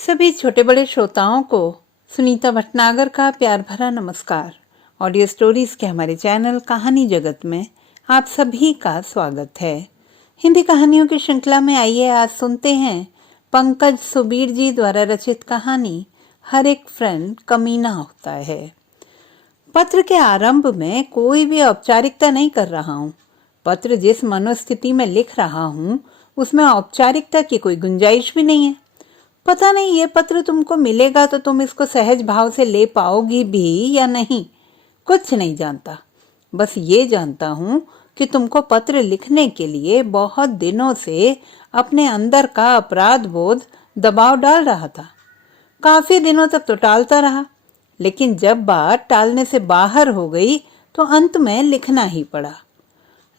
सभी छोटे बड़े श्रोताओं को सुनीता भटनागर का प्यार भरा नमस्कार। ऑडियो स्टोरीज के हमारे चैनल कहानी जगत में आप सभी का स्वागत है। हिंदी कहानियों की श्रृंखला में आइए आज सुनते हैं पंकज सुबीर जी द्वारा रचित कहानी हर एक फ्रेंड कमीना होता है। पत्र के आरंभ में कोई भी औपचारिकता नहीं कर रहा हूँ। पत्र जिस मनोस्थिति में लिख रहा हूँ उसमें औपचारिकता की कोई गुंजाइश भी नहीं है। पता नहीं ये पत्र तुमको मिलेगा तो तुम इसको सहज भाव से ले पाओगी भी या नहीं, कुछ नहीं जानता। बस ये जानता हूँ कि तुमको पत्र लिखने के लिए बहुत दिनों से अपने अंदर का अपराध बोध दबाव डाल रहा था। काफी दिनों तक तो टालता रहा, लेकिन जब बात टालने से बाहर हो गई तो अंत में लिखना ही पड़ा।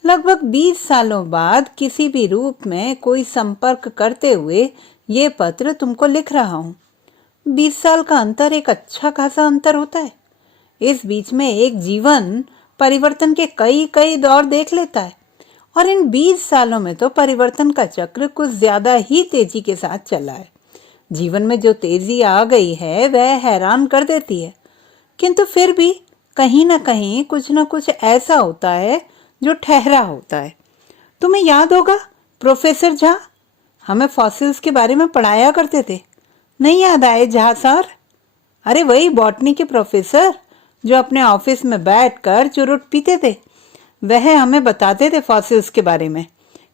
लगभग 20 सालों बाद किसी भी रूप में कोई संपर्क करते हुए ये पत्र तुमको लिख रहा हूँ। 20 साल का अंतर एक अच्छा खासा अंतर होता है। इस बीच में एक जीवन परिवर्तन के कई दौर देख लेता है और इन 20 सालों में तो परिवर्तन का चक्र कुछ ज्यादा ही तेजी के साथ चला है। जीवन में जो तेजी आ गई है वह हैरान कर देती है, किंतु फिर भी कहीं ना कहीं कुछ ना कुछ ऐसा होता है जो ठहरा होता है। तुम्हें याद होगा प्रोफेसर झा, हमें फॉसिल्स के बारे में पढ़ाया करते थे। नहीं याद आए झा सर? अरे वही बॉटनी के प्रोफेसर जो अपने ऑफिस में बैठकर चुरुट पीते थे। वह हमें बताते थे फॉसिल्स के बारे में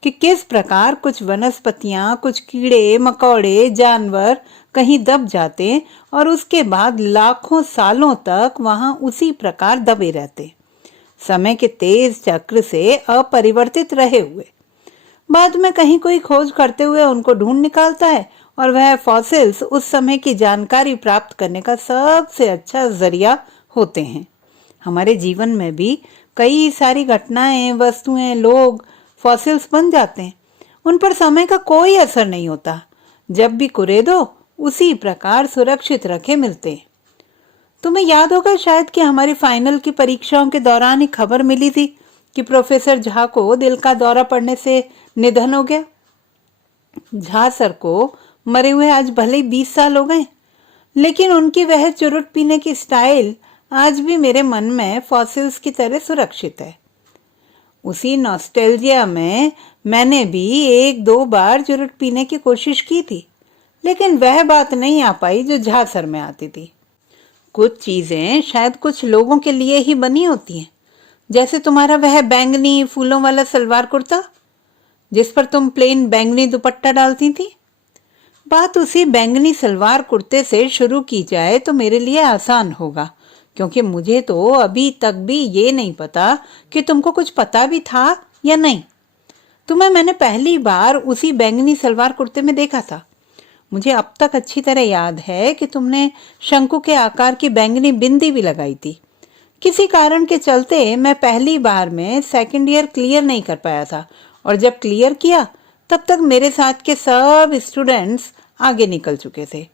कि किस प्रकार कुछ वनस्पतियां, कुछ कीड़े मकोड़े जानवर कहीं दब जाते और उसके बाद लाखों सालों तक वहां उसी प्रकार दबे रहते, समय के तेज चक्र से अपरिवर्तित रहे हुए। बाद में कहीं कोई खोज करते हुए उनको ढूंढ निकालता है और वह फॉसिल्स उस समय की जानकारी प्राप्त करने का सबसे अच्छा जरिया होते हैं। हमारे जीवन में भी कई सारी घटनाएं, वस्तुएं, लोग फॉसिल्स बन जाते हैं। उन पर समय का कोई असर नहीं होता। जब भी कुरेदो उसी प्रकार सुरक्षित रखे मिलते हैं। तुम्हें याद होगा शायद कि हमारी फाइनल की परीक्षाओं के दौरान ही खबर मिली थी कि प्रोफेसर झा को दिल का दौरा पड़ने से निधन हो गया। झा सर को मरे हुए आज भले 20 साल हो गए, लेकिन उनकी वह चुरुट पीने की स्टाइल आज भी मेरे मन में फॉसिल्स की तरह सुरक्षित है। उसी नॉस्टैल्जिया में मैंने भी 1-2 बार चुरुट पीने की कोशिश की थी, लेकिन वह बात नहीं आ पाई जो झा सर में आती थी। कुछ चीजें शायद कुछ लोगों के लिए ही बनी होती हैं, जैसे तुम्हारा वह बैंगनी फूलों वाला सलवार कुर्ता जिस पर तुम प्लेन बैंगनी दुपट्टा डालती थी। बात उसी बैंगनी सलवार कुर्ते से शुरू की जाए तो मेरे लिए आसान होगा, क्योंकि मुझे तो अभी तक भी ये नहीं पता कि तुमको कुछ पता भी था या नहीं। तुम्हें मैंने पहली बार उसी बैंगनी सलवार कुर्ते में देखा था। मुझे अब तक अच्छी तरह याद है कि तुमने शंकु के आकार की बैंगनी बिंदी भी लगाई थी। किसी कारण के चलते मैं पहली बार में सेकंड ईयर क्लियर नहीं कर पाया था, और जब क्लियर किया तब तक मेरे साथ के सब स्टूडेंट्स आगे निकल चुके थे।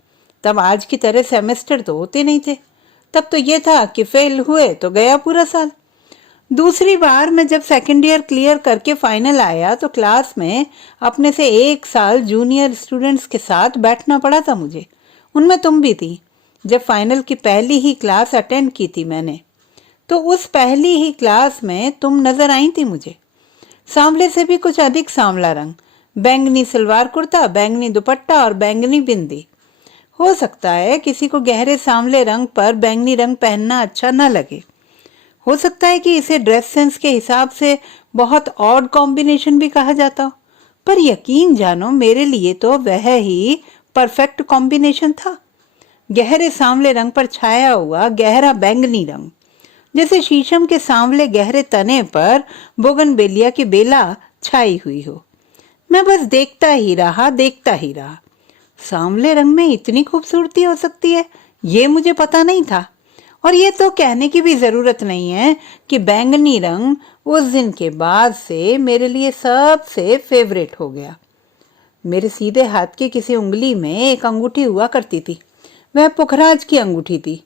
तब आज की तरह सेमेस्टर तो होते नहीं थे। तब तो ये था कि फेल हुए तो गया पूरा साल। दूसरी बार मैं जब सेकंड ईयर क्लियर करके फाइनल आया तो क्लास में अपने से 1 साल जूनियर स्टूडेंट्स के साथ बैठना पड़ा था मुझे। उनमें तुम भी थी। जब फाइनल की पहली ही क्लास अटेंड की थी मैंने, तो उस पहली ही क्लास में तुम नजर आई थी मुझे। सांवले से भी कुछ अधिक सांवला रंग, बैंगनी सलवार कुर्ता, बैंगनी दुपट्टा और बैंगनी बिंदी। हो सकता है किसी को गहरे सांवले रंग पर बैंगनी रंग पहनना अच्छा न लगे। हो सकता है कि इसे ड्रेस सेंस के हिसाब से बहुत ऑड कॉम्बिनेशन भी कहा जाता हो, पर यकीन जानो मेरे लिए तो वह ही परफेक्ट कॉम्बिनेशन था। गहरे सांवले रंग पर छाया हुआ गहरा बैंगनी रंग, जैसे शीशम के सांवले गहरे तने पर बोगनवेलिया की बेला छाई हुई हो। मैं बस देखता ही रहा। सांवले रंग में इतनी खूबसूरती हो सकती है ये मुझे पता नहीं था। और ये तो कहने की भी जरूरत नहीं है कि बैंगनी रंग उस दिन के बाद से मेरे लिए सबसे फेवरेट हो गया। मेरे सीधे हाथ की किसी उंगली में एक अंगूठी हुआ करती थी। वह पुखराज की अंगूठी थी।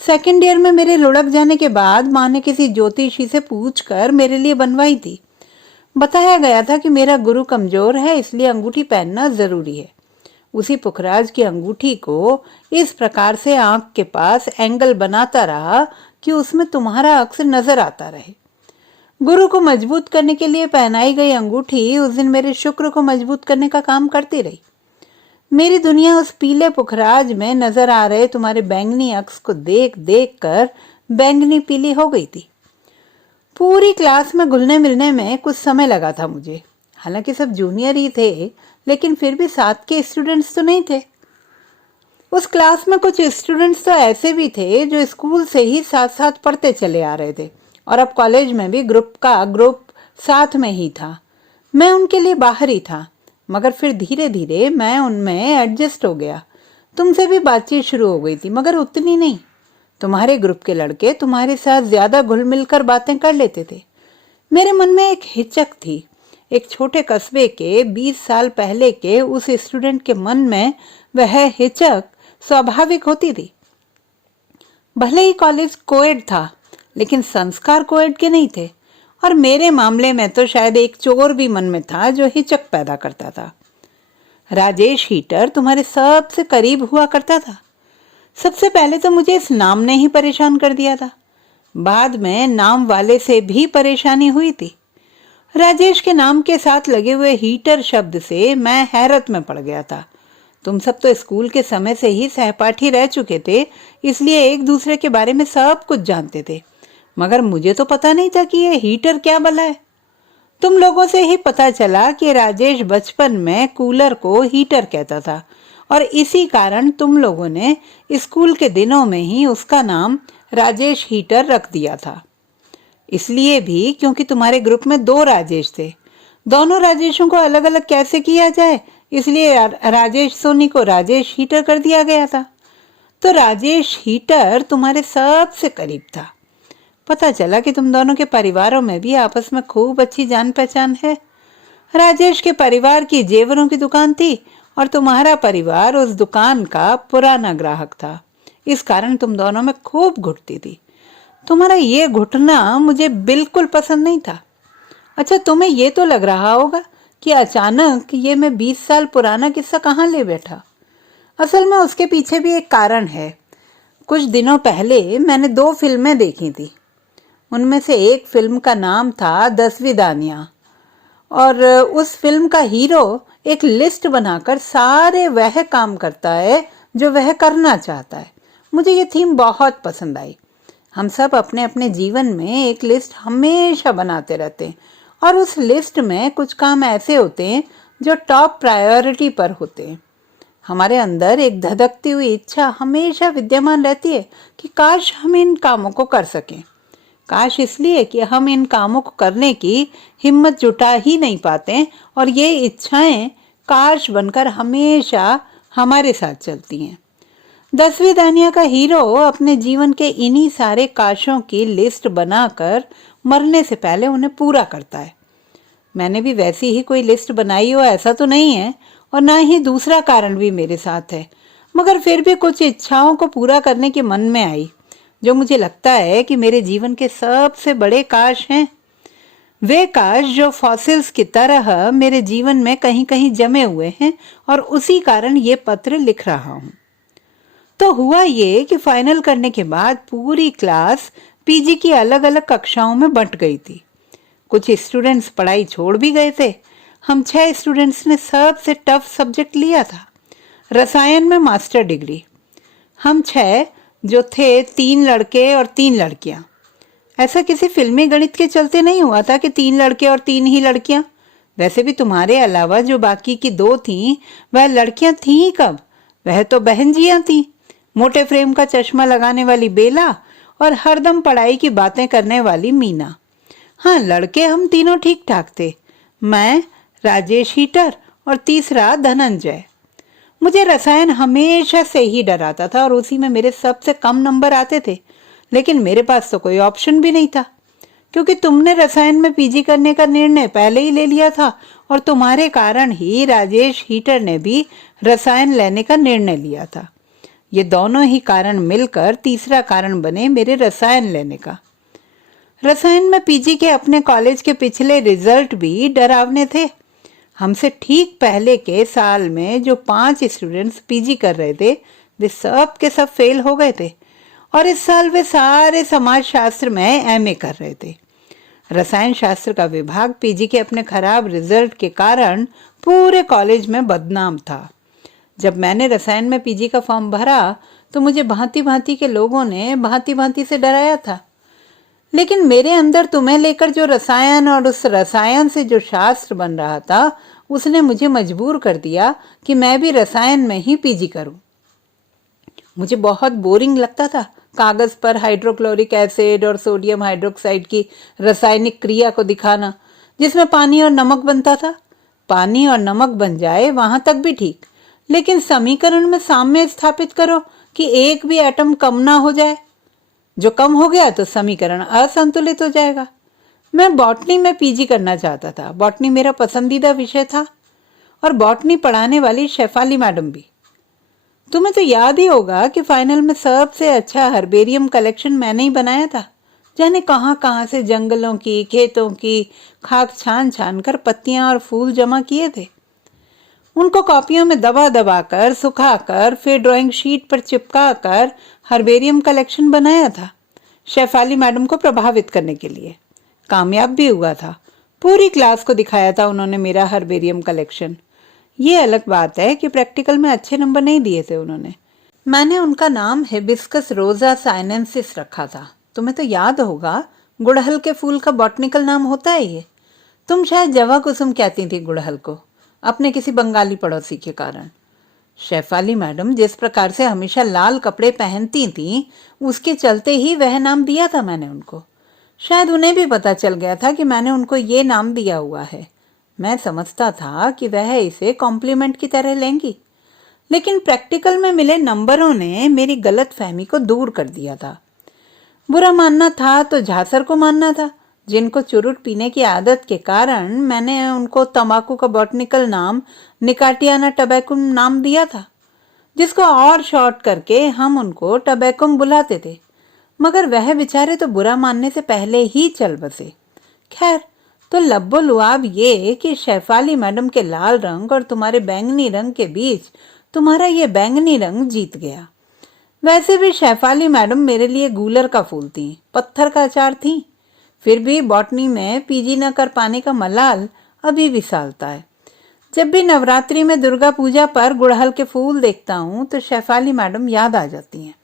सेकंड ईयर में मेरे लुढ़क जाने के बाद माँ ने किसी ज्योतिषी से पूछकर मेरे लिए बनवाई थी। बताया गया था कि मेरा गुरु कमजोर है, इसलिए अंगूठी पहनना जरूरी है। उसी पुखराज की अंगूठी को इस प्रकार से आंख के पास एंगल बनाता रहा कि उसमें तुम्हारा अक्स नजर आता रहे। गुरु को मजबूत करने के लिए पहनाई गई अंगूठी उस दिन मेरे शुक्र को मजबूत करने का काम करती रही। मेरी दुनिया उस पीले पुखराज में नजर आ रहे तुम्हारे बैंगनी अक्स को देख देख कर बैंगनी पीली हो गई थी। पूरी क्लास में घुलने मिलने में कुछ समय लगा था मुझे। हालांकि सब जूनियर ही थे, लेकिन फिर भी साथ के स्टूडेंट्स तो नहीं थे। उस क्लास में कुछ स्टूडेंट्स तो ऐसे भी थे जो स्कूल से ही साथ साथ पढ़ते चले आ रहे थे और अब कॉलेज में भी ग्रुप साथ में ही था। मैं उनके लिए बाहर ही था, मगर फिर धीरे धीरे मैं उनमें एडजस्ट हो गया। तुमसे भी बातचीत शुरू हो गई थी, मगर उतनी नहीं। तुम्हारे ग्रुप के लड़के तुम्हारे साथ ज्यादा घुल मिलकर बातें कर लेते थे। मेरे मन में एक हिचक थी। एक छोटे कस्बे के 20 साल पहले के उस स्टूडेंट के मन में वह हिचक स्वाभाविक होती थी। भले ही कॉलेज कोएड था, लेकिन संस्कार कोएड के नहीं थे, और मेरे मामले में तो शायद एक चोर भी मन में था जो हिचक पैदा करता था। राजेश हीटर तुम्हारे सबसे करीब हुआ करता था। सबसे पहले तो मुझे इस नाम ने ही परेशान कर दिया था। बाद में नाम वाले से भी परेशानी हुई थी। राजेश के नाम के साथ लगे हुए हीटर शब्द से मैं हैरत में पड़ गया था। तुम सब तो स्कूल के समय से ही सहपाठी रह चुके थे, इसलिए एक दूसरे के बारे में सब कुछ जानते थे, मगर मुझे तो पता नहीं था कि ये हीटर क्या भला है। तुम लोगों से ही पता चला कि राजेश बचपन में कूलर को हीटर कहता था, और इसी कारण तुम लोगों ने स्कूल के दिनों में ही उसका नाम राजेश हीटर रख दिया था। इसलिए भी क्योंकि तुम्हारे ग्रुप में 2 राजेश थे। दोनों राजेशों को अलग अलग कैसे किया जाए, इसलिए राजेश सोनी को राजेश हीटर कर दिया गया था। तो राजेश हीटर तुम्हारे सबसे करीब था। पता चला कि तुम दोनों के परिवारों में भी आपस में खूब अच्छी जान पहचान है। राजेश के परिवार की जेवरों की दुकान थी और तुम्हारा परिवार उस दुकान का पुराना ग्राहक था। इस कारण तुम दोनों में खूब घुटती थी। तुम्हारा ये घुटना मुझे बिल्कुल पसंद नहीं था। अच्छा, तुम्हें ये तो लग रहा होगा कि अचानक ये मैं 20 साल पुराना किस्सा कहाँ ले बैठा। असल में उसके पीछे भी एक कारण है। कुछ दिनों पहले मैंने 2 फिल्में देखी थी। उनमें से एक फिल्म का नाम था 10वीं दानियाँ, और उस फिल्म का हीरो एक लिस्ट बनाकर सारे वह काम करता है जो वह करना चाहता है। मुझे ये थीम बहुत पसंद आई। हम सब अपने अपने जीवन में एक लिस्ट हमेशा बनाते रहते हैं, और उस लिस्ट में कुछ काम ऐसे होते हैं जो टॉप प्रायोरिटी पर होते हैं। हमारे अंदर एक धधकती हुई इच्छा हमेशा विद्यमान रहती है कि काश हम इन कामों को कर सकें। काश इसलिए कि हम इन कामों को करने की हिम्मत जुटा ही नहीं पाते, और ये इच्छाएं काश बनकर हमेशा हमारे साथ चलती हैं। 10वीं दानिया का हीरो अपने जीवन के इन्हीं सारे काशों की लिस्ट बनाकर मरने से पहले उन्हें पूरा करता है। मैंने भी वैसी ही कोई लिस्ट बनाई हो ऐसा तो नहीं है, और ना ही दूसरा कारण भी मेरे साथ है, मगर फिर भी कुछ इच्छाओं को पूरा करने के मन में आई जो मुझे लगता है कि मेरे जीवन के सबसे बड़े काश हैं। वे काश जो फॉसिल्स की तरह मेरे जीवन में कहीं कहीं जमे हुए हैं, और उसी कारण ये पत्र लिख रहा हूँ। तो हुआ ये कि फाइनल करने के बाद पूरी क्लास पीजी की अलग अलग कक्षाओं में बंट गई थी। कुछ स्टूडेंट्स पढ़ाई छोड़ भी गए थे। हम 6 स्टूडेंट्स ने सबसे टफ सब्जेक्ट लिया था, रसायन में मास्टर डिग्री। हम 6 जो थे, 3 लड़के और 3 लड़कियां। ऐसा किसी फिल्मी गणित के चलते नहीं हुआ था कि 3 लड़के और 3 ही लड़कियां। वैसे भी तुम्हारे अलावा जो बाकी की 2 थीं, वह लड़कियां थीं ही कब, वह तो बहनजियां थीं। मोटे फ्रेम का चश्मा लगाने वाली बेला और हरदम पढ़ाई की बातें करने वाली मीना। हाँ, लड़के हम तीनों ठीक ठाक थे। मैं, राजेश हीटर और तीसरा धनंजय। मुझे रसायन हमेशा से ही डराता था और उसी में मेरे सबसे कम नंबर आते थे, लेकिन मेरे पास तो कोई ऑप्शन भी नहीं था, क्योंकि तुमने रसायन में पीजी करने का निर्णय पहले ही ले लिया था, और तुम्हारे कारण ही राजेश हीटर ने भी रसायन लेने का निर्णय लिया था। ये दोनों ही कारण मिलकर तीसरा कारण बने मेरे रसायन लेने का। रसायन में पीजी के अपने कॉलेज के पिछले रिजल्ट भी डरावने थे। हमसे ठीक पहले के साल में जो 5 स्टूडेंट्स पीजी कर रहे थे, वे सब के सब फेल हो गए थे और इस साल वे सारे समाज शास्त्र में एमए कर रहे थे। रसायन शास्त्र का विभाग पीजी के अपने खराब रिजल्ट के कारण पूरे कॉलेज में बदनाम था। जब मैंने रसायन में पीजी का फॉर्म भरा तो मुझे भांति भांति के लोगों ने भांति भांति से डराया था, लेकिन मेरे अंदर तुम्हें लेकर जो रसायन और उस रसायन से जो शास्त्र बन रहा था, उसने मुझे मजबूर कर दिया कि मैं भी रसायन में ही पीजी करूं। मुझे बहुत बोरिंग लगता था कागज पर हाइड्रोक्लोरिक एसिड और सोडियम हाइड्रोक्साइड की रासायनिक क्रिया को दिखाना, जिसमें पानी और नमक बनता था। पानी और नमक बन जाए वहां तक भी ठीक, लेकिन समीकरण में साम्य स्थापित करो कि एक भी एटम कम ना हो जाए। जो कम हो गया तो समीकरण असंतुलित हो जाएगा। मैं बॉटनी में पीजी करना चाहता था। बॉटनी मेरा पसंदीदा विषय था और बॉटनी पढ़ाने वाली शेफाली मैडम भी। तुम्हें तो याद ही होगा कि फाइनल में सबसे अच्छा हर्बेरियम कलेक्शन मैंने ही बनाया था। जाने कहां कहां से जंगलों की, खेतों की खाक छान छान कर पत्तियां और फूल जमा किए थे। उनको कॉपियों में दबा दबा कर, सुखाकर, फिर ड्राइंग शीट पर चिपका कर हर्बेरियम कलेक्शन बनाया था, शेफाली मैडम को प्रभावित करने के लिए। कामयाब भी हुआ था। पूरी क्लास को दिखाया था उन्होंने मेरा हर्बेरियम कलेक्शन। ये अलग बात है कि प्रैक्टिकल में अच्छे नंबर नहीं दिए थे उन्होंने। मैंने उनका नाम हिबिस्कस रोजा साइनेंसिस रखा था। तुम्हें तो याद होगा, गुड़हल के फूल का बॉटनिकल नाम होता है ये। तुम शायद जवा कुसुम कहती थी गुड़हल को, अपने किसी बंगाली पड़ोसी के कारण। शेफाली मैडम जिस प्रकार से हमेशा लाल कपड़े पहनती थीं, उसके चलते ही वह नाम दिया था मैंने उनको। शायद उन्हें भी पता चल गया था कि मैंने उनको ये नाम दिया हुआ है। मैं समझता था कि वह इसे कॉम्प्लीमेंट की तरह लेंगी, लेकिन प्रैक्टिकल में मिले नंबरों ने मेरी गलत फहमी को दूर कर दिया था। बुरा मानना था तो झांसर को मानना था, जिनको चुरुट पीने की आदत के कारण मैंने उनको तंबाकू का बॉटनिकल नाम निकाटियाना टबैकुम नाम दिया था, जिसको और शॉर्ट करके हम उनको टबैकुम बुलाते थे। मगर वह बेचारे तो बुरा मानने से पहले ही चल बसे। खैर, तो लब्बो लुआब ये कि शेफाली मैडम के लाल रंग और तुम्हारे बैंगनी रंग के बीच तुम्हारा ये बैंगनी रंग जीत गया। वैसे भी शेफाली मैडम मेरे लिए गूलर का फूल थी, पत्थर का अचार थी। फिर भी बॉटनी में पीजी न कर पाने का मलाल अभी भी सालता है। जब भी नवरात्रि में दुर्गा पूजा पर गुड़हल के फूल देखता हूँ तो शेफाली मैडम याद आ जाती हैं।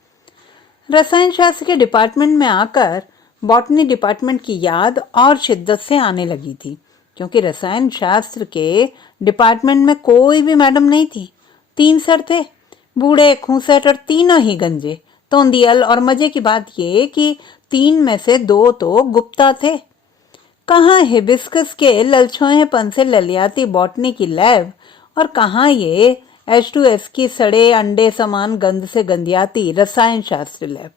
रसायन शास्त्र के डिपार्टमेंट में आकर बॉटनी डिपार्टमेंट की याद और शिद्दत से आने लगी थी, क्योंकि रसायन शास्त्र के डिपार्टमेंट में कोई भी मैडम नहीं थी। 3 सर थे, बूढ़े, खूंसट और तीनों ही गंजे, तोंदियल। और मजे की बात ये कि 3 में से 2 तो गुप्ता थे। कहाँ हिबिस्कस के ललछोएपन से ललियाती बॉटनी की लैब और कहाँ ये H2S की सड़े अंडे समान गंध से गंधियाती रसायन शास्त्र लैब।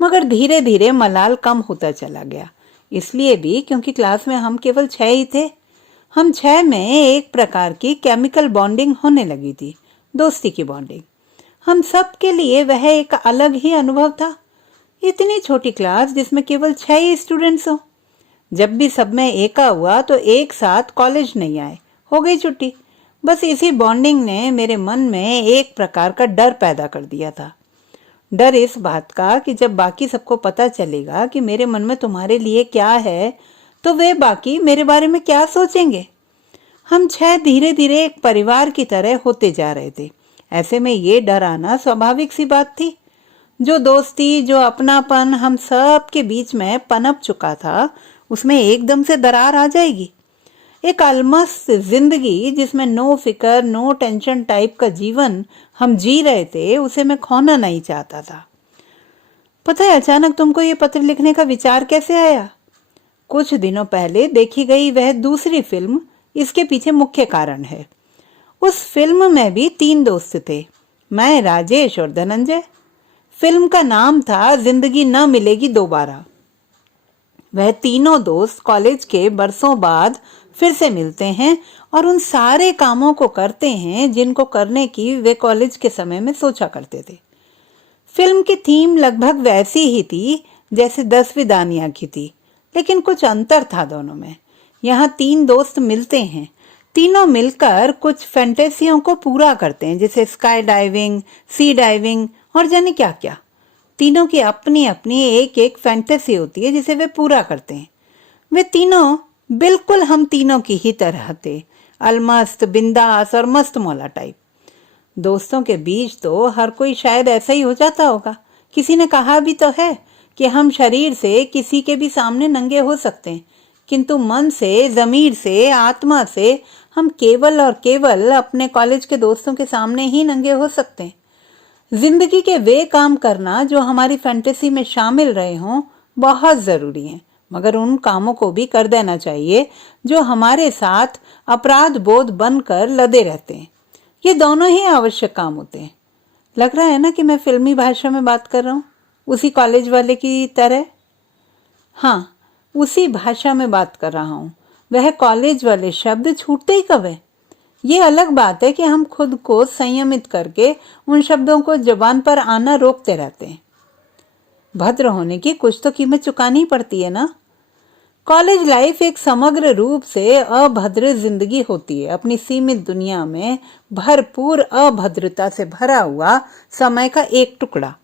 मगर धीरे धीरे मलाल कम होता चला गया, इसलिए भी क्योंकि क्लास में हम केवल 6 ही थे। हम 6 में एक प्रकार की केमिकल बॉन्डिंग होने लगी थी, दोस्ती की बॉन्डिंग। हम सब के लिए वह एक अलग ही अनुभव था। इतनी छोटी क्लास जिसमें केवल 6 ही स्टूडेंट्स हो। जब भी सब में एका हुआ तो एक साथ कॉलेज नहीं आए, हो गई छुट्टी। बस इसी बॉन्डिंग ने मेरे मन में एक प्रकार का डर पैदा कर दिया था। डर इस बात का कि जब बाकी सबको पता चलेगा कि मेरे मन में तुम्हारे लिए क्या है, तो वे बाकी मेरे बारे में क्या सोचेंगे। हम 6 धीरे धीरे एक परिवार की तरह होते जा रहे थे। ऐसे में ये डर आना स्वाभाविक सी बात थी। जो दोस्ती, जो अपनापन हम सब के बीच में पनप चुका था, उसमें एकदम से दरार आ जाएगी। एक अलमस्त जिंदगी जिसमें नो फिकर, नो टेंशन टाइप का जीवन हम जी रहे थे, उसे मैं खोना नहीं चाहता था। पता है अचानक तुमको ये पत्र लिखने का विचार कैसे आया? कुछ दिनों पहले देखी गई वह दूसरी फिल्म इसके पीछे मुख्य कारण है। उस फिल्म में भी 3 दोस्त थे, मैं, राजेश और धनंजय। फिल्म का नाम था जिंदगी न मिलेगी दोबारा। वह तीनों दोस्त कॉलेज के बरसों बाद फिर से मिलते हैं और उन सारे कामों को करते हैं जिनको करने की वे कॉलेज के समय में सोचा करते थे। फिल्म की थीम लगभग वैसी ही थी जैसे 10वीं दानिया की थी, लेकिन कुछ अंतर था दोनों में। यहाँ 3 दोस्त मिलते हैं, तीनों मिलकर कुछ फैंटेसियों को पूरा करते हैं, जैसे स्काई डाइविंग, सी डाइविंग और जाने क्या क्या। तीनों की अपनी अपनी एक एक फैंटेसी होती है जिसे वे पूरा करते हैं। वे तीनों बिल्कुल हम तीनों की ही तरह थे, अलमस्त, बिंदास और मस्त मौला टाइप। दोस्तों के बीच तो हर कोई शायद ऐसा ही हो जाता होगा। किसी ने कहा भी तो है कि हम शरीर से किसी के भी सामने नंगे हो सकते हैं, किंतु मन से, जमीर से, आत्मा से हम केवल और केवल अपने कॉलेज के दोस्तों के सामने ही नंगे हो सकते हैं। जिंदगी के वे काम करना जो हमारी फैंटेसी में शामिल रहे हों बहुत ज़रूरी है, मगर उन कामों को भी कर देना चाहिए जो हमारे साथ अपराध बोध बनकर लदे रहते हैं। ये दोनों ही आवश्यक काम होते हैं। लग रहा है ना कि मैं फिल्मी भाषा में बात कर रहा हूँ, उसी कॉलेज वाले की तरह। हाँ, उसी भाषा में बात कर रहा हूँ। वह कॉलेज वाले शब्द छूटते ही कब है। ये अलग बात है कि हम खुद को संयमित करके उन शब्दों को जुबान पर आना रोकते रहते हैं। भद्र होने की कुछ तो कीमत चुकानी पड़ती है ना। कॉलेज लाइफ एक समग्र रूप से अभद्र जिंदगी होती है, अपनी सीमित दुनिया में भरपूर अभद्रता से भरा हुआ समय का एक टुकड़ा।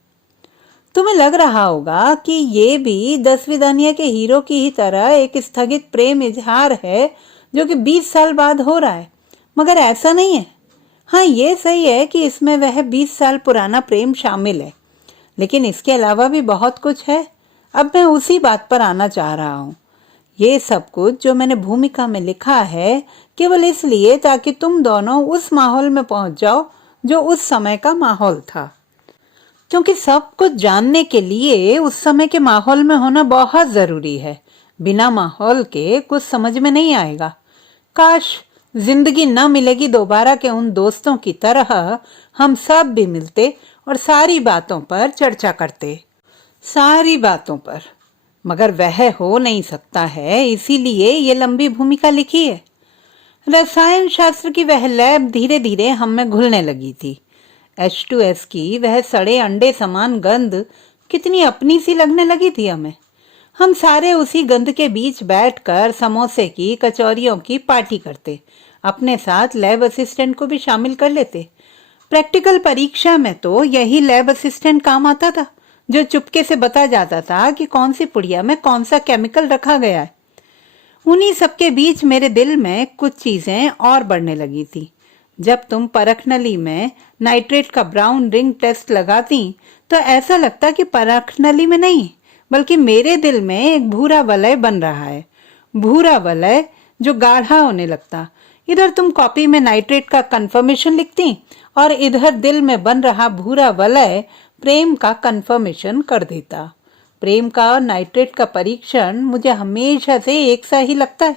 तुम्हें लग रहा होगा कि ये भी 10वीं दानिया के हीरो की ही तरह एक स्थगित प्रेम इजहार है जो कि 20 साल बाद हो रहा है, मगर ऐसा नहीं है। हाँ, ये सही है कि इसमें वह 20 साल पुराना प्रेम शामिल है, लेकिन इसके अलावा भी बहुत कुछ है। अब मैं उसी बात पर आना चाह रहा हूँ। ये सब कुछ जो मैंने भूमिका में लिखा है केवल इसलिए ताकि तुम दोनों उस माहौल में पहुंच जाओ जो उस समय का माहौल था, क्योंकि सब कुछ जानने के लिए उस समय के माहौल में होना बहुत जरूरी है। बिना माहौल के कुछ समझ में नहीं आएगा। काश जिंदगी न मिलेगी दोबारा के उन दोस्तों की तरह हम सब भी मिलते और सारी बातों पर चर्चा करते, सारी बातों पर। मगर वह हो नहीं सकता है, इसीलिए ये लंबी भूमिका लिखी है। रसायन शास्त्र की वह लैब धीरे धीरे हम में घुलने लगी थी। H2S की वह सड़े अंडे समान गंध कितनी अपनी सी लगने लगी थी हमें। हम सारे उसी गंध के बीच बैठकर समोसे की, कचौरियों की पार्टी करते, अपने साथ लैब असिस्टेंट को भी शामिल कर लेते। प्रैक्टिकल परीक्षा में तो यही लैब असिस्टेंट काम आता था, जो चुपके से बता जाता था कि कौन सी पुड़िया में कौन सा केमिकल रखा गया है। उन्हीं सबके बीच मेरे दिल में कुछ चीजें और बढ़ने लगी थी। जब तुम परख नली में नाइट्रेट का ब्राउन रिंग टेस्ट लगाती तो ऐसा लगता कि परख नली में नहीं बल्कि मेरे दिल में एक भूरा वलय बन रहा है, भूरा वलय जो गाढ़ा होने लगता। इधर तुम कॉपी में नाइट्रेट का कंफर्मेशन लिखती और इधर दिल में बन रहा भूरा वलय प्रेम का कंफर्मेशन कर देता। प्रेम का और नाइट्रेट का परीक्षण मुझे हमेशा से एक सा ही लगता है।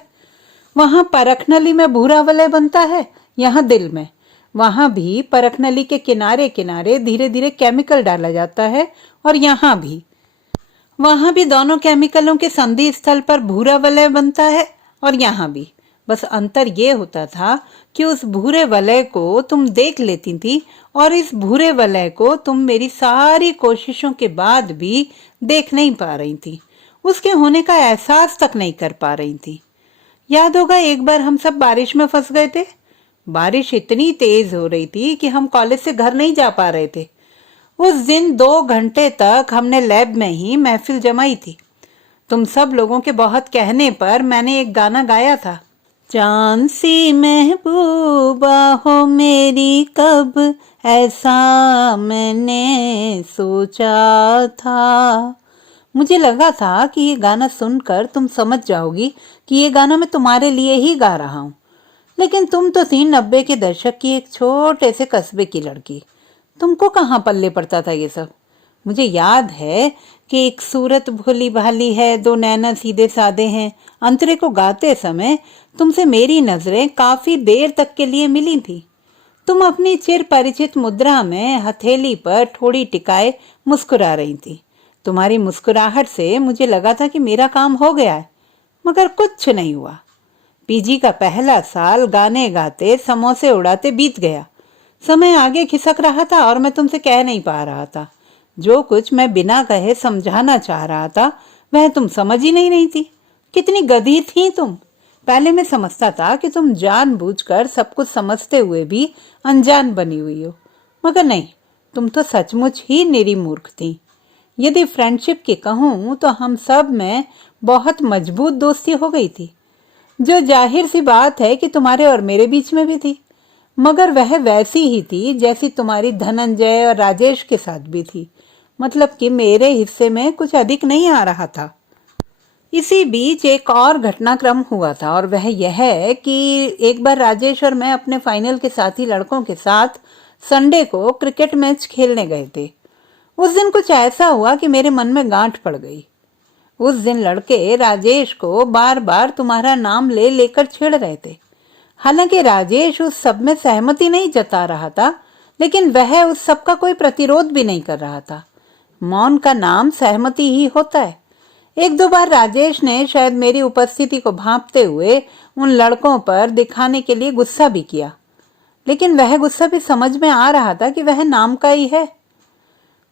वहां परखनली में भूरा वलय बनता है, यहाँ दिल में। वहां भी परखनली के किनारे किनारे धीरे धीरे केमिकल डाला जाता है और यहाँ भी, वहां भी दोनों केमिकलों के संधि स्थल पर भूरा वलय बनता है और यहाँ भी। बस अंतर ये होता था कि उस भूरे वलय को तुम देख लेती थी और इस भूरे वलय को तुम मेरी सारी कोशिशों के बाद भी देख नहीं पा रही थी, उसके होने का एहसास तक नहीं कर पा रही थी। याद होगा एक बार हम सब बारिश में फंस गए थे। बारिश इतनी तेज हो रही थी कि हम कॉलेज से घर नहीं जा पा रहे थे। उस दिन 2 घंटे तक हमने लैब में ही महफिल जमाई थी। तुम सब लोगों के बहुत कहने पर मैंने एक गाना गाया था, चांद सी महबूबा हो मेरी कब ऐसा मैंने सोचा था। मुझे लगा था कि ये गाना सुनकर तुम समझ जाओगी कि ये गाना मैं तुम्हारे लिए ही गा रहा हूँ, लेकिन तुम तो थी 90 के दशक की एक छोटे से कस्बे की लड़की। तुमको कहाँ पल्ले पड़ता था ये सब। मुझे याद है कि एक सूरत भोली भाली है, 2 नैना सीधे साधे हैं अंतरे को गाते समय तुमसे मेरी नजरें काफी देर तक के लिए मिली थी। तुम अपनी चिर परिचित मुद्रा में हथेली पर थोड़ी टिकाए मुस्कुरा रही थी। तुम्हारी मुस्कुराहट से मुझे लगा था कि मेरा काम हो गया है, मगर कुछ नहीं हुआ। पीजी का पहला साल गाने गाते समोसे उड़ाते बीत गया। समय आगे खिसक रहा था और मैं तुमसे कह नहीं पा रहा था। जो कुछ मैं बिना कहे समझाना चाह रहा था वह तुम समझ ही नहीं रही थी। कितनी गधी थी तुम, पहले मैं समझता था कि तुम जानबूझकर सब कुछ समझते हुए भी अनजान बनी हुई हो, मगर नहीं, तुम तो सचमुच ही निरी मूर्ख थी। यदि फ्रेंडशिप की कहूं तो हम सब में बहुत मजबूत दोस्ती हो गई थी, जो जाहिर सी बात है कि तुम्हारे और मेरे बीच में भी थी, मगर वह वैसी ही थी जैसी तुम्हारी धनंजय और राजेश के साथ भी थी। मतलब कि मेरे हिस्से में कुछ अधिक नहीं आ रहा था। इसी बीच एक और घटनाक्रम हुआ था, और वह यह है कि एक बार राजेश और मैं अपने फाइनल के साथी लड़कों के साथ संडे को क्रिकेट मैच खेलने गए थे। उस दिन कुछ ऐसा हुआ कि मेरे मन में गांठ पड़ गई। उस दिन लड़के राजेश को बार बार तुम्हारा नाम ले लेकर छेड़ रहे थे। हालांकि राजेश उस सब में सहमति नहीं जता रहा था, लेकिन वह उस सब का कोई प्रतिरोध भी नहीं कर रहा था। मौन का नाम सहमति ही होता है। एक दो बार राजेश ने शायद मेरी उपस्थिति को भांपते हुए उन लड़कों पर दिखाने के लिए गुस्सा भी किया, लेकिन वह गुस्सा भी समझ में आ रहा था कि वह नाम का ही है।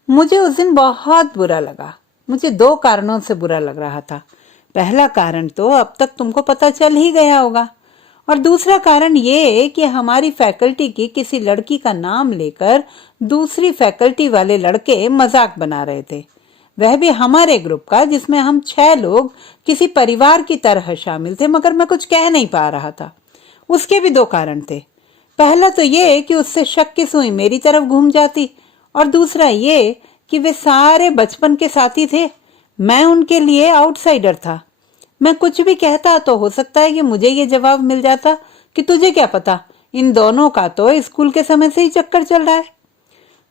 मुझे उस दिन बहुत बुरा लगा। मुझे दो कारणों से बुरा लग रहा था। पहला कारण तो अब तक तुमको पता चल ही गया होगा, और दूसरा कारण ये कि हमारी फैकल्टी की किसी लड़की का नाम लेकर दूसरी फैकल्टी वाले लड़के मजाक बना रहे थे, वह भी हमारे ग्रुप का, जिसमें हम 6 लोग किसी परिवार की तरह शामिल थे, मगर मैं कुछ कह नहीं पा रहा था। उसके भी दो कारण थे। पहला तो ये कि उससे शक की सुई मेरी तरफ घूम जाती, और दूसरा ये कि वे सारे बचपन के साथी थे। मैं उनके लिए आउटसाइडर था। मैं कुछ भी कहता तो हो सकता है कि मुझे ये जवाब मिल जाता कि तुझे क्या पता, इन दोनों का तो स्कूल के समय से ही चक्कर चल रहा है।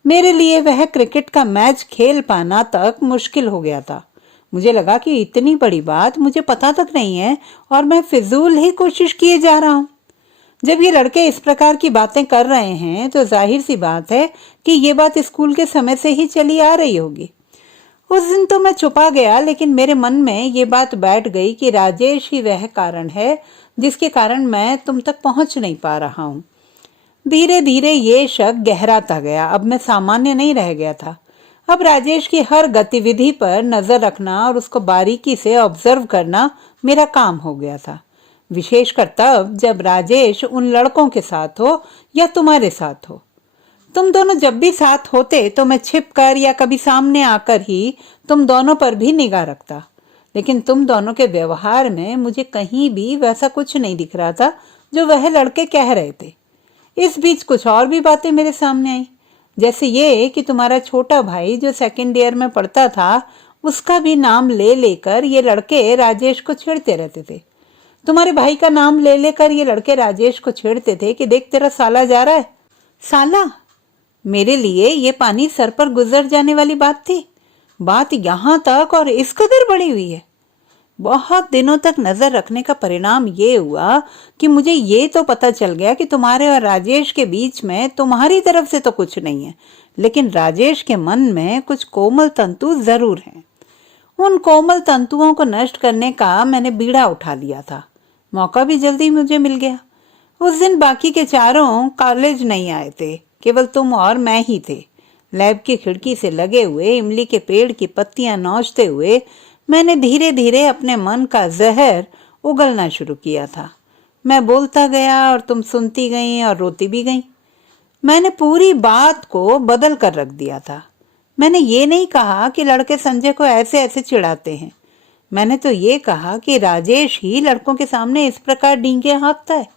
मेरे लिए वह क्रिकेट का मैच खेल पाना तक मुश्किल हो गया था। मुझे लगा कि इतनी बड़ी बात मुझे पता तक नहीं है और मैं फिजूल ही कोशिश किए जा रहा हूँ। जब ये लड़के इस प्रकार की बातें कर रहे हैं तो जाहिर सी बात है कि ये बात स्कूल के समय से ही चली आ रही होगी। उस दिन तो मैं छुपा गया, लेकिन मेरे मन में ये बात बैठ गई कि राजेश ही वह कारण है जिसके कारण मैं तुम तक पहुंच नहीं पा रहा हूँ। धीरे धीरे ये शक गहराता गया। अब मैं सामान्य नहीं रह गया था। अब राजेश की हर गतिविधि पर नजर रखना और उसको बारीकी से ऑब्जर्व करना मेरा काम हो गया था, विशेषकर तब जब राजेश उन लड़कों के साथ हो या तुम्हारे साथ हो। तुम दोनों जब भी साथ होते तो मैं छिपकर या कभी सामने आकर ही तुम दोनों पर भी निगाह रखता, लेकिन तुम दोनों के व्यवहार में मुझे कहीं भी वैसा कुछ नहीं दिख रहा था जो वह लड़के कह रहे थे। इस बीच कुछ और भी बातें मेरे सामने आई, जैसे ये कि तुम्हारा छोटा भाई जो सेकेंड ईयर में पढ़ता था, उसका भी नाम ले लेकर ये लड़के राजेश को छेड़ते रहते थे। तुम्हारे भाई का नाम ले लेकर ये लड़के राजेश को छेड़ते थे कि देख तेरा साला जा रहा है। साला? मेरे लिए ये पानी सर पर गुजर जाने वाली बात थी। बात यहाँ तक और इस कदर बढ़ी हुई है। बहुत दिनों तक नजर रखने का परिणाम ये हुआ कि मुझे ये तो पता चल गया कि तुम्हारे और राजेश के बीच में तुम्हारी तरफ से तो कुछ नहीं है, लेकिन राजेश के मन में कुछ कोमल तंतु जरूर हैं। उन कोमल तंतुओं को नष्ट करने का मैंने बीड़ा उठा लिया था। मौका भी जल्दी मुझे मिल गया। उस दिन बाकी के चारों कॉलेज नहीं आए थे, केवल तुम और मैं ही थे। लैब की खिड़की से लगे हुए इमली के पेड़ की पत्तियां नोचते हुए मैंने धीरे धीरे अपने मन का जहर उगलना शुरू किया था। मैं बोलता गया और तुम सुनती गई और रोती भी गई। मैंने पूरी बात को बदल कर रख दिया था। मैंने ये नहीं कहा कि लड़के संजय को ऐसे ऐसे चिढ़ाते हैं। मैंने तो ये कहा कि राजेश ही लड़कों के सामने इस प्रकार डींगे हाँकता है।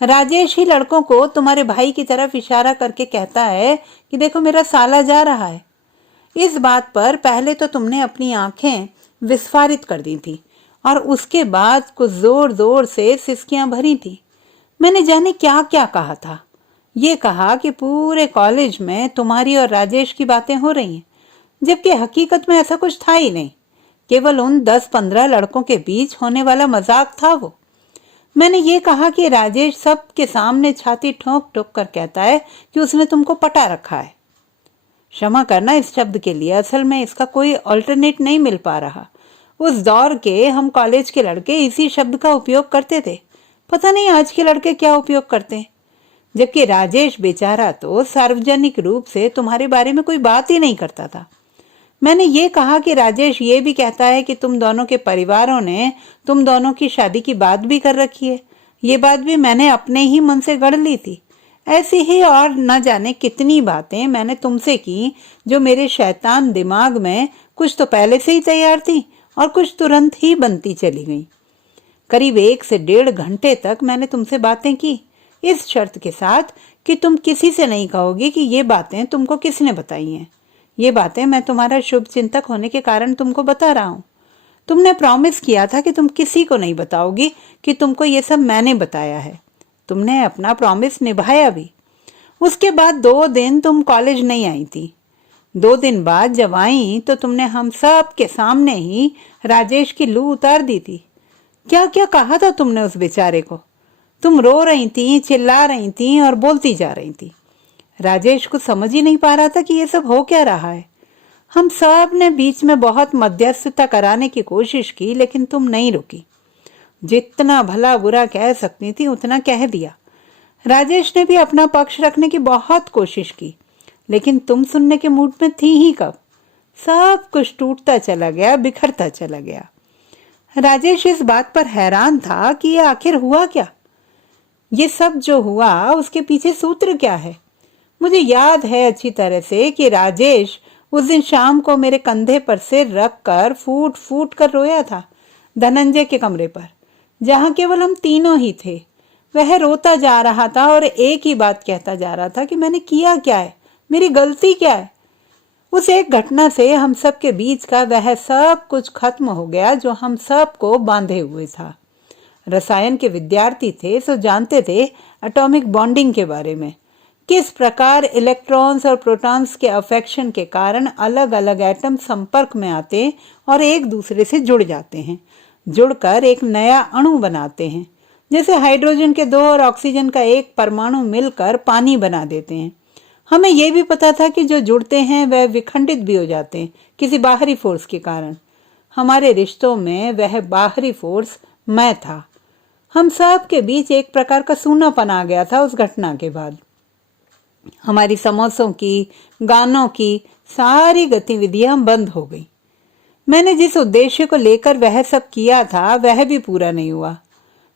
राजेश ही लड़कों को तुम्हारे भाई की तरफ इशारा करके कहता है कि देखो मेरा साला जा रहा है। इस बात पर पहले तो तुमने अपनी आंखें विस्फारित कर दी थी और उसके बाद कुछ जोर जोर से सिसकियां भरी थी। मैंने जाने क्या क्या कहा था। ये कहा कि पूरे कॉलेज में तुम्हारी और राजेश की बातें हो रही हैं, जबकि हकीकत में ऐसा कुछ था ही नहीं। केवल उन 10-15 लड़कों के बीच होने वाला मजाक था वो। मैंने ये कहा कि राजेश सबके सामने छाती ठोक ठोक कर कहता है कि उसने तुमको पटा रखा है। क्षमा करना इस शब्द के लिए, असल में इसका कोई अल्टरनेट नहीं मिल पा रहा। उस दौर के हम कॉलेज के लड़के इसी शब्द का उपयोग करते थे। पता नहीं आज के लड़के क्या उपयोग करते हैं। जबकि राजेश बेचारा तो सार्वजनिक रूप से तुम्हारे बारे में कोई बात ही नहीं करता था। मैंने ये कहा कि राजेश ये भी कहता है कि तुम दोनों के परिवारों ने तुम दोनों की शादी की बात भी कर रखी है। ये बात भी मैंने अपने ही मन से गढ़ ली थी। ऐसी ही और न जाने कितनी बातें मैंने तुमसे की जो मेरे शैतान दिमाग में कुछ तो पहले से ही तैयार थी और कुछ तुरंत ही बनती चली गई। करीब 1 से 1.5 घंटे तक मैंने तुमसे बातें की, इस शर्त के साथ कि तुम किसी से नहीं कहोगी कि ये बातें तुमको किसने बताई हैं। ये बातें मैं तुम्हारा शुभ चिंतक होने के कारण तुमको बता रहा हूँ। तुमने प्रॉमिस किया था कि तुम किसी को नहीं बताओगी कि तुमको ये सब मैंने बताया है। तुमने अपना प्रॉमिस निभाया भी। उसके बाद 2 दिन तुम कॉलेज नहीं आई थी। 2 दिन बाद जब आई तो तुमने हम सब के सामने ही राजेश की लू उतार दी थी। क्या क्या कहा था तुमने उस बेचारे को। तुम रो रही थी, चिल्ला रही थी और बोलती जा रही थी। राजेश को समझ ही नहीं पा रहा था कि ये सब हो क्या रहा है। हम सब ने बीच में बहुत मध्यस्थता कराने की कोशिश की, लेकिन तुम नहीं रुकी। जितना भला बुरा कह सकती थी उतना कह दिया। राजेश ने भी अपना पक्ष रखने की बहुत कोशिश की, लेकिन तुम सुनने के मूड में थी ही कब। सब कुछ टूटता चला गया, बिखरता चला गया। राजेश इस बात पर हैरान था कि ये आखिर हुआ क्या। ये सब जो हुआ उसके पीछे सूत्र क्या है। मुझे याद है अच्छी तरह से कि राजेश उस दिन शाम को मेरे कंधे पर सिर रख कर फूट फूट कर रोया था धनंजय के कमरे पर, जहां केवल हम तीनों ही थे। वह रोता जा रहा था और एक ही बात कहता जा रहा था कि मैंने किया क्या है, मेरी गलती क्या है। उस एक घटना से हम सब के बीच का वह सब कुछ खत्म हो गया जो हम सब को बांधे हुए था। रसायन के विद्यार्थी थे सो जानते थे एटॉमिक बॉन्डिंग के बारे में, किस प्रकार इलेक्ट्रॉन्स और प्रोटॉन्स के अफेक्शन के कारण अलग अलग एटम संपर्क में आते और एक दूसरे से जुड़ जाते हैं, जुड़कर एक नया अणु बनाते हैं। जैसे हाइड्रोजन के 2 और ऑक्सीजन का एक परमाणु मिलकर पानी बना देते हैं। हमें यह भी पता था कि जो जुड़ते हैं वह विखंडित भी हो जाते हैं किसी बाहरी फोर्स के कारण। हमारे रिश्तों में वह बाहरी फोर्स मैं था। हम सब के बीच एक प्रकार का सूनापन आ गया था उस घटना के बाद। हमारी समोसों की, गानों की सारी गतिविधियां बंद हो गई। मैंने जिस उद्देश्य को लेकर वह सब किया था वह भी पूरा नहीं हुआ।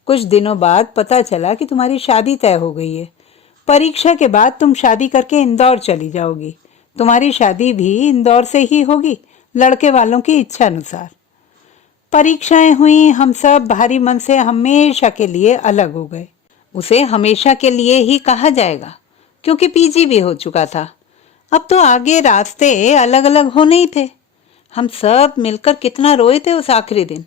कुछ दिनों बाद पता चला कि तुम्हारी शादी तय हो गई है। परीक्षा के बाद तुम शादी करके इंदौर चली जाओगी। तुम्हारी शादी भी इंदौर से ही होगी, लड़के वालों की इच्छा अनुसार। परीक्षाएं हुई, हम सब भारी मन से हमेशा के लिए अलग हो गए। उसे हमेशा के लिए ही कहा जाएगा क्योंकि पीजी भी हो चुका था। अब तो आगे रास्ते अलग अलग होने ही थे। हम सब मिलकर कितना रोए थे उस आखिरी दिन।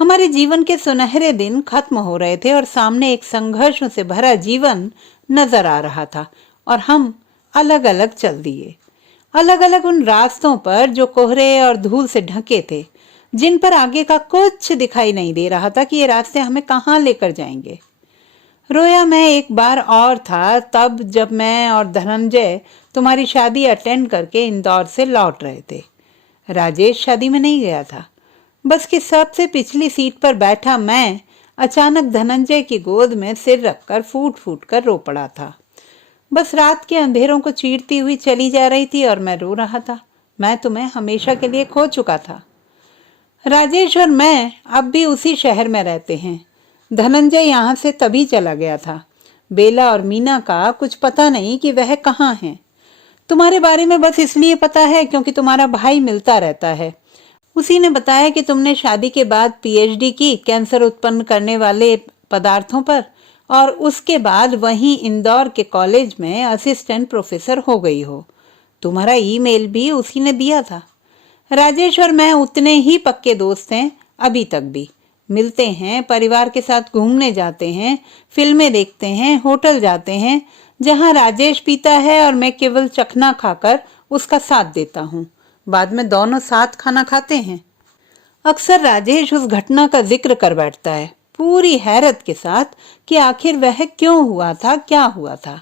हमारे जीवन के सुनहरे दिन खत्म हो रहे थे और सामने एक संघर्षों से भरा जीवन नजर आ रहा था और हम अलग अलग चल दिए, अलग अलग उन रास्तों पर जो कोहरे और धूल से ढके थे, जिन पर आगे का कुछ दिखाई नहीं दे रहा था कि ये रास्ते हमें कहाँ लेकर जाएंगे। रोया मैं एक बार और था तब जब मैं और धनंजय तुम्हारी शादी अटेंड करके इंदौर से लौट रहे थे। राजेश शादी में नहीं गया था। बस की सबसे पिछली सीट पर बैठा मैं अचानक धनंजय की गोद में सिर रखकर फूट फूट कर रो पड़ा था। बस रात के अंधेरों को चीरती हुई चली जा रही थी और मैं रो रहा था। मैं तुम्हें हमेशा के लिए खो चुका था। राजेश और मैं अब भी उसी शहर में रहते हैं। धनंजय यहाँ से तभी चला गया था। बेला और मीना का कुछ पता नहीं कि वह कहाँ हैं। तुम्हारे बारे में बस इसलिए पता है क्योंकि तुम्हारा भाई मिलता रहता है। उसी ने बताया कि तुमने शादी के बाद पीएचडी की कैंसर उत्पन्न करने वाले पदार्थों पर और उसके बाद वहीं इंदौर के कॉलेज में असिस्टेंट प्रोफेसर हो गई हो। तुम्हारा ईमेल भी उसी ने दिया था। राजेश और मैं उतने ही पक्के दोस्त हैं अभी तक भी। मिलते हैं, परिवार के साथ घूमने जाते हैं, फिल्में देखते हैं, होटल जाते हैं जहां राजेश पीता है और मैं केवल चखना खाकर उसका साथ देता हूँ। बाद में दोनों साथ खाना खाते हैं। अक्सर राजेश उस घटना का जिक्र कर बैठता है पूरी हैरत के साथ कि आखिर वह क्यों हुआ था, क्या हुआ था।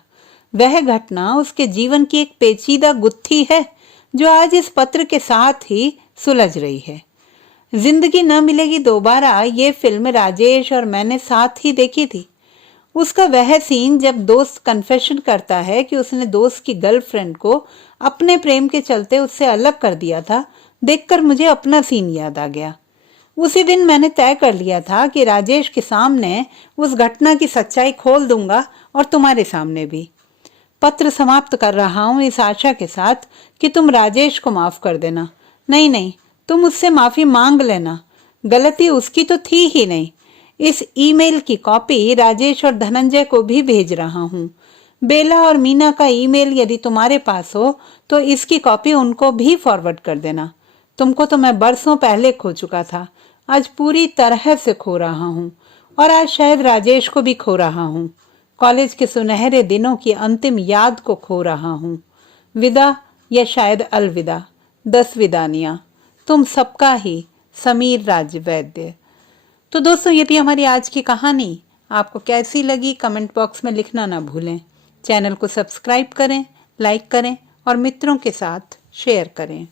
वह घटना उसके जीवन की एक पेचीदा गुत्थी है जो आज इस पत्र के साथ ही सुलझ रही है। जिंदगी न मिलेगी दोबारा ये फिल्म राजेश और मैंने साथ ही देखी थी उसका वह सीन जब दोस्त कन्फेशन करता है कि उसने दोस्त की गर्लफ्रेंड को अपने प्रेम के चलते उससे अलग कर दिया था, देखकर मुझे अपना सीन याद आ गया। उसी दिन मैंने तय कर लिया था कि राजेश के सामने उस घटना की सच्चाई खोल दूंगा और तुम्हारे सामने भी। पत्र समाप्त कर रहा हूं इस आशा के साथ कि तुम राजेश को माफ कर देना। नहीं नहीं, तुम उससे माफी मांग लेना, गलती उसकी तो थी ही नहीं। इस ईमेल की कॉपी राजेश और धनंजय को भी भेज रहा हूं। बेला और मीना का ईमेल यदि तुम्हारे पास हो तो इसकी कॉपी उनको भी फॉरवर्ड कर देना। तुमको तो मैं बरसों पहले खो चुका था, आज पूरी तरह से खो रहा हूं और आज शायद राजेश को भी खो रहा हूं। कॉलेज के सुनहरे दिनों की अंतिम याद को खो रहा हूं। विदा या शायद अलविदा, 10 विदानियां। तुम सबका ही, समीर राजवैद्य। तो दोस्तों, ये थी हमारी आज की कहानी। आपको कैसी लगी कमेंट बॉक्स में लिखना ना भूलें। चैनल को सब्सक्राइब करें, लाइक करें और मित्रों के साथ शेयर करें।